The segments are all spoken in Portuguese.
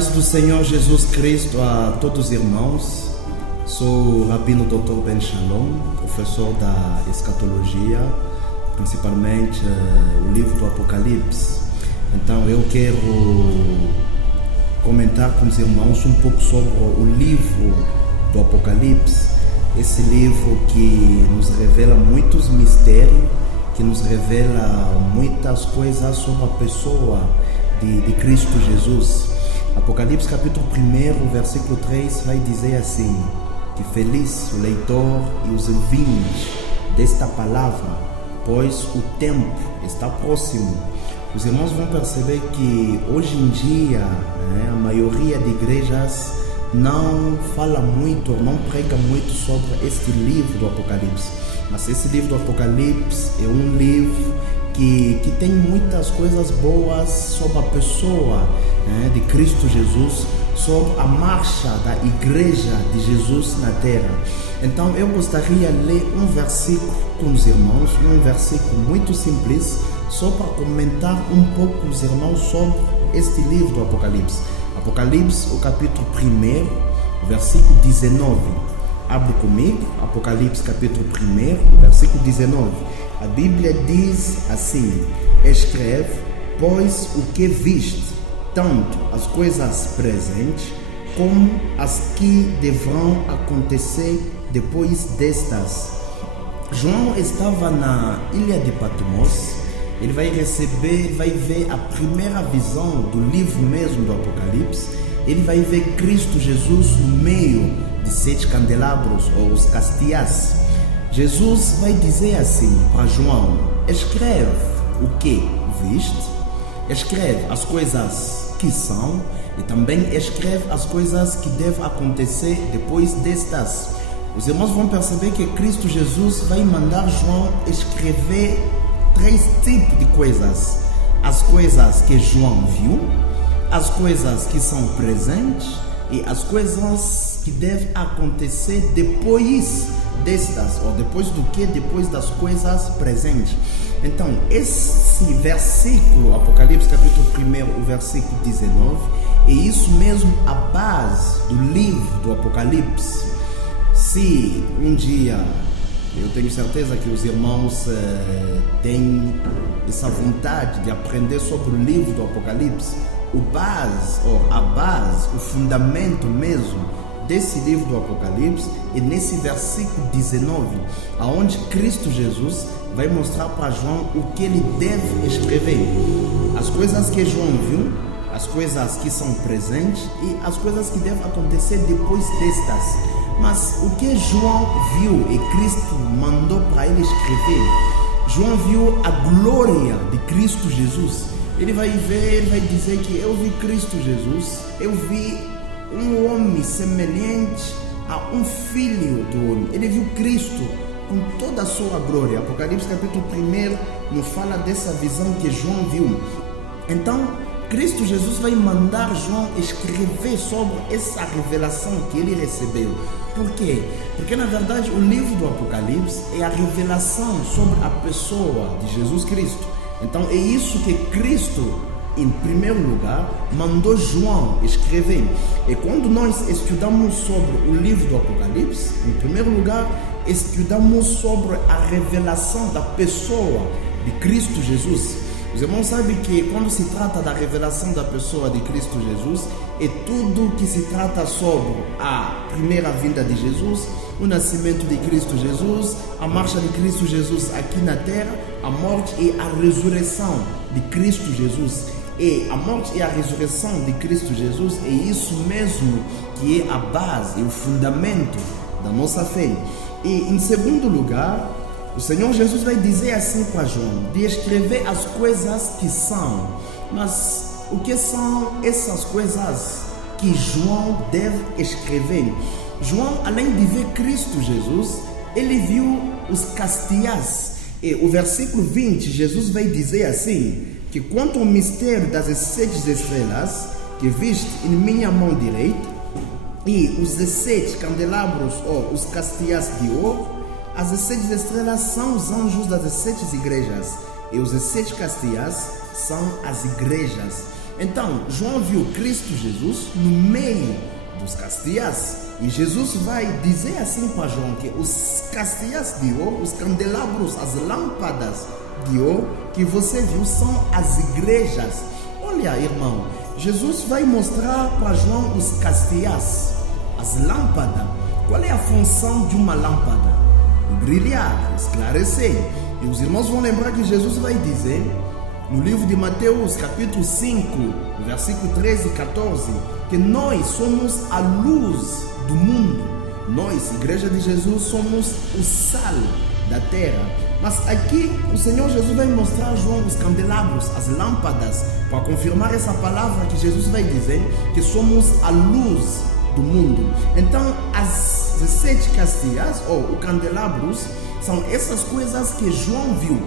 paz do Senhor Jesus Cristo a todos os irmãos. Sou o Rabino Dr. Ben Shalom, professor da escatologia, principalmente o livro do Apocalipse. Então eu quero comentar com os irmãos um pouco sobre o livro do Apocalipse, esse livro que nos revela muitos mistérios, que nos revela muitas coisas sobre a pessoa de Cristo Jesus. Apocalipse capítulo 1, versículo 3 vai dizer assim, que feliz o leitor e os ouvintes desta palavra, pois o tempo está próximo. Os irmãos vão perceber que hoje em dia, a maioria de igrejas não fala muito, não prega muito sobre este livro do Apocalipse. Mas esse livro do Apocalipse é um livro que tem muitas coisas boas sobre a pessoa de Cristo Jesus, sobre a marcha da igreja de Jesus na terra. Então eu gostaria de ler um versículo com os irmãos, um versículo muito simples, só para comentar um pouco com os irmãos sobre este livro do Apocalipse. Apocalipse, o capítulo 1, versículo 19. Abre comigo, Apocalipse capítulo 1, versículo 19. A Bíblia diz assim: escreve, pois, o que viste, tanto as coisas presentes como as que deverão acontecer depois destas. João estava na ilha de Patmos. Ele vai ver a primeira visão do livro mesmo do Apocalipse. Ele vai ver Cristo Jesus no meio de 7 candelabros, ou os castias. Jesus vai dizer assim para João: escreve o que viste, escreve as coisas que são e também escreve as coisas que devem acontecer depois destas. Os irmãos vão perceber que Cristo Jesus vai mandar João escrever 3 tipos de coisas: as coisas que João viu, as coisas que são presentes e as coisas que devem acontecer depois destas, ou depois do que? Depois das coisas presentes. Então, esse versículo, Apocalipse capítulo 1, o versículo 19, é isso mesmo a base do livro do Apocalipse. Se um dia, eu tenho certeza que os irmãos têm essa vontade de aprender sobre o livro do Apocalipse, a base, o fundamento mesmo desse livro do Apocalipse é nesse versículo 19, aonde Cristo Jesus vai mostrar para João o que ele deve escrever. As coisas que João viu, as coisas que são presentes e as coisas que devem acontecer depois destas. Mas o que João viu e Cristo mandou para ele escrever, João viu a glória de Cristo Jesus. Ele vai dizer que eu vi Cristo Jesus, eu vi um homem semelhante a um filho do homem. Ele viu Cristo com toda a sua glória. Apocalipse capítulo 1 nos fala dessa visão que João viu. Então, Cristo Jesus vai mandar João escrever sobre essa revelação que ele recebeu. Por quê? Porque na verdade o livro do Apocalipse é a revelação sobre a pessoa de Jesus Cristo. Então é isso que Cristo, em primeiro lugar, mandou João escrever. E quando nós estudamos sobre o livro do Apocalipse, em primeiro lugar, estudamos sobre a revelação da pessoa de Cristo Jesus. Os irmãos sabem que quando se trata da revelação da pessoa de Cristo Jesus, é tudo que se trata sobre a primeira vinda de Jesus, o nascimento de Cristo Jesus, a marcha de Cristo Jesus aqui na terra, a morte e a ressurreição de Cristo Jesus. E a morte e a ressurreição de Cristo Jesus é isso mesmo que é a base, o fundamento da nossa fé. E em segundo lugar, o Senhor Jesus vai dizer assim para João, de escrever as coisas que são. Mas o que são essas coisas que João deve escrever? João, além de ver Cristo Jesus, ele viu os castias. E o versículo 20, Jesus vai dizer assim, que quanto ao mistério das 7 estrelas que viste em minha mão direita, e os 17 candelabros, ou os castias de ouro, as 17 estrelas são os anjos das 17 igrejas, e os 17 castias são as igrejas. Então, João viu Cristo Jesus no meio dos castiças. E Jesus vai dizer assim para João que os castiças de ouro, os candelabros, as lâmpadas de ouro que você viu são as igrejas. Olha, irmão, Jesus vai mostrar para João os castiças, as lâmpadas. Qual é a função de uma lâmpada? Brilhar, esclarecer. E os irmãos vão lembrar que Jesus vai dizer no livro de Mateus, capítulo 5, versículo 13 e 14, que nós somos a luz do mundo. Nós, Igreja de Jesus, somos o sal da terra. Mas aqui o Senhor Jesus vai mostrar a João os candelabros, as lâmpadas, para confirmar essa palavra que Jesus vai dizer, que somos a luz do mundo. Então, as 7 castiças, ou os candelabros, são essas coisas que João viu.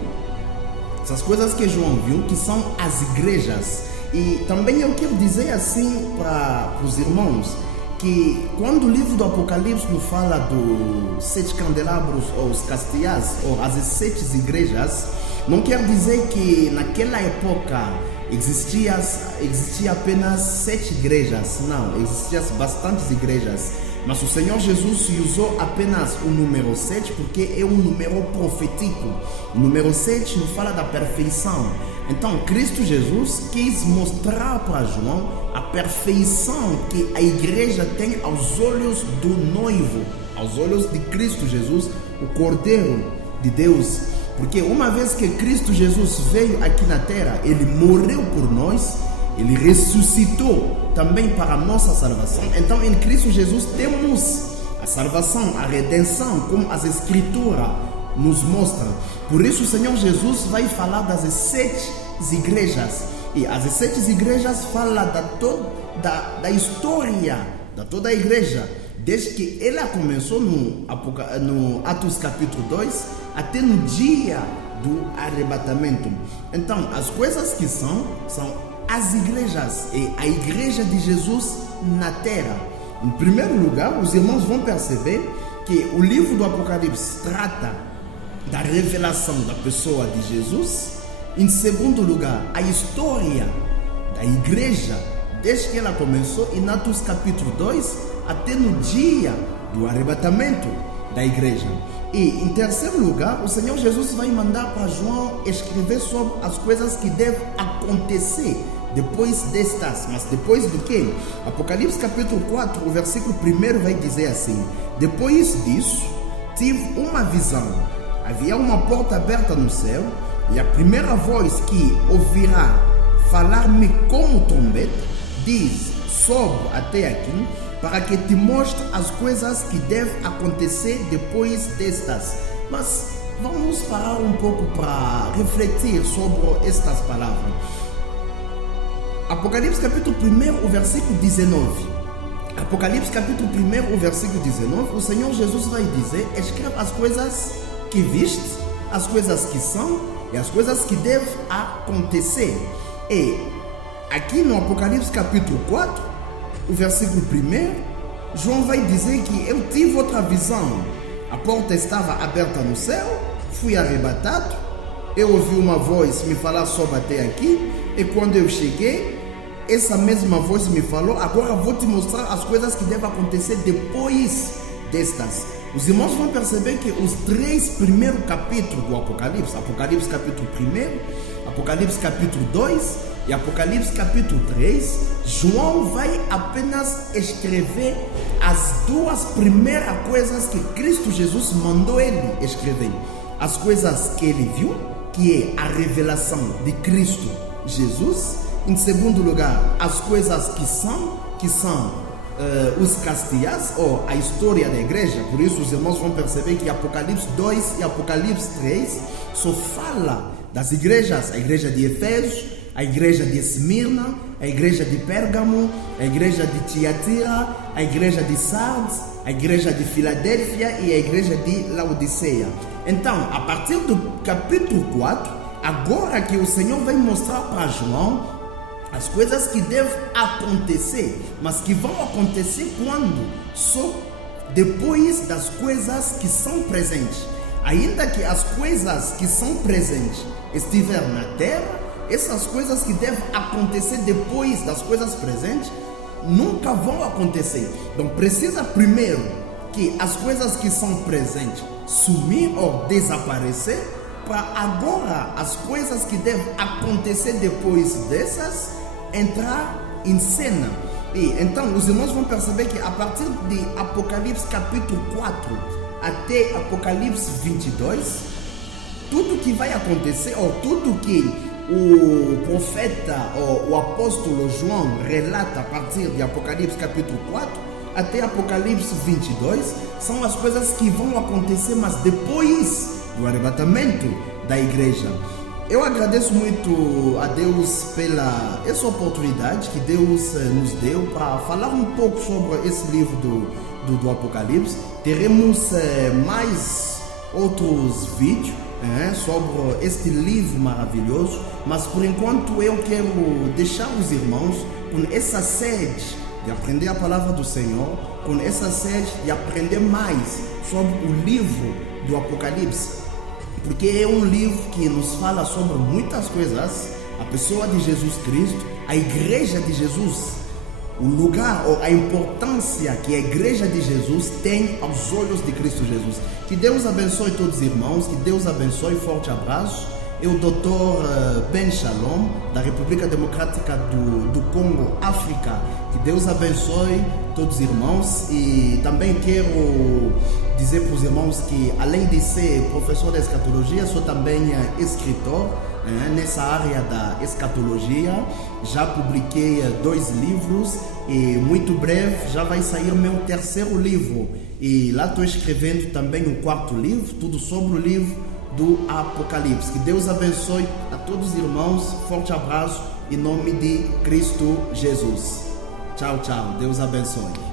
Essas coisas que João viu, que são as igrejas. E também eu quero dizer assim para os irmãos, que quando o livro do Apocalipse nos fala dos 7 candelabros, ou os castiças, ou as 7 igrejas, não quer dizer que naquela época existia apenas 7 igrejas. Não, existiam bastantes igrejas. Mas o Senhor Jesus usou apenas o número 7 porque é um número profético. O número 7 nos fala da perfeição. Então, Cristo Jesus quis mostrar para João a perfeição que a igreja tem aos olhos do noivo, aos olhos de Cristo Jesus, o Cordeiro de Deus. Porque uma vez que Cristo Jesus veio aqui na terra, Ele morreu por nós, Ele ressuscitou também para a nossa salvação. Então, em Cristo Jesus temos a salvação, a redenção, como as Escrituras nos mostram. Por isso o Senhor Jesus vai falar das 7 igrejas. E as 7 igrejas falam da história de toda a igreja, desde que ela começou no Atos capítulo 2 até no dia do arrebatamento. Então, as coisas que são as igrejas, e a igreja de Jesus na terra. Em primeiro lugar, os irmãos vão perceber que o livro do Apocalipse trata da revelação da pessoa de Jesus. Em segundo lugar, a história da igreja, desde que ela começou em Atos capítulo 2 até no dia do arrebatamento da igreja. E em terceiro lugar, o Senhor Jesus vai mandar para João escrever sobre as coisas que devem acontecer depois destas. Mas depois do que? Apocalipse capítulo 4, o versículo 1 vai dizer assim: depois disso, tive uma visão. Havia uma porta aberta no céu, e a primeira voz que ouvirá falar-me como trombeta diz: sobe até aqui, para que te mostre as coisas que devem acontecer depois destas. Mas vamos parar um pouco para refletir sobre estas palavras. Apocalipse capítulo 1, o versículo 19. Apocalipse capítulo 1, o versículo 19, o Senhor Jesus vai dizer: escreve as coisas que viste, as coisas que são e as coisas que devem acontecer. E aqui no Apocalipse capítulo 4, o versículo 1, João vai dizer que eu tive outra visão. A porta estava aberta no céu, fui arrebatado, eu ouvi uma voz me falar: sobe até aqui. E quando eu cheguei, essa mesma voz me falou: agora vou te mostrar as coisas que devem acontecer depois destas. Os irmãos vão perceber que os 3 primeiros capítulos do Apocalipse, Apocalipse capítulo 1, Apocalipse capítulo 2 e Apocalipse capítulo 3, João vai apenas escrever as 2 primeiras coisas que Cristo Jesus mandou ele escrever. As coisas que ele viu, que é a revelação de Cristo Jesus. Em segundo lugar, as coisas que são os castiças, ou a história da igreja. Por isso os irmãos vão perceber que Apocalipse 2 e Apocalipse 3 só fala das igrejas: a igreja de Efésios, a igreja de Esmirna, a igreja de Pérgamo, a igreja de Tiatira, a igreja de Sardes, a igreja de Filadélfia e a igreja de Laodiceia. Então, a partir do capítulo 4, agora que o Senhor vai mostrar para João as coisas que devem acontecer, mas que vão acontecer quando? Só depois das coisas que são presentes. Ainda que as coisas que são presentes estiverem na terra, essas coisas que devem acontecer depois das coisas presentes nunca vão acontecer. Então precisa primeiro que as coisas que são presentes sumir ou desaparecer, para agora as coisas que devem acontecer depois dessas entrar em cena. E então os irmãos vão perceber que a partir de Apocalipse capítulo 4 até Apocalipse 22, tudo que vai acontecer, ou tudo que o profeta ou o apóstolo João relata a partir de Apocalipse capítulo 4 até Apocalipse 22, são as coisas que vão acontecer, mas depois do arrebatamento da igreja. Eu agradeço muito a Deus pela essa oportunidade que Deus nos deu para falar um pouco sobre esse livro do Apocalipse. Teremos mais outros vídeos sobre este livro maravilhoso, mas por enquanto eu quero deixar os irmãos com essa sede de aprender a palavra do Senhor, com essa sede de aprender mais sobre o livro do Apocalipse, porque é um livro que nos fala sobre muitas coisas: a pessoa de Jesus Cristo, a igreja de Jesus, o lugar ou a importância que a igreja de Jesus tem aos olhos de Cristo Jesus. Que Deus abençoe todos os irmãos, que Deus abençoe, forte abraço. Eu, Dr. Ben Shalom, da República Democrática do Congo, África. Que Deus abençoe todos os irmãos. E também quero dizer para os irmãos que, além de ser professor de escatologia, sou também escritor nessa área da escatologia. Já publiquei 2 livros e muito breve já vai sair meu 3º livro. E lá estou escrevendo também o 4º livro, tudo sobre o livro do Apocalipse. Que Deus abençoe a todos os irmãos. Forte abraço em nome de Cristo Jesus. Tchau, tchau. Deus abençoe.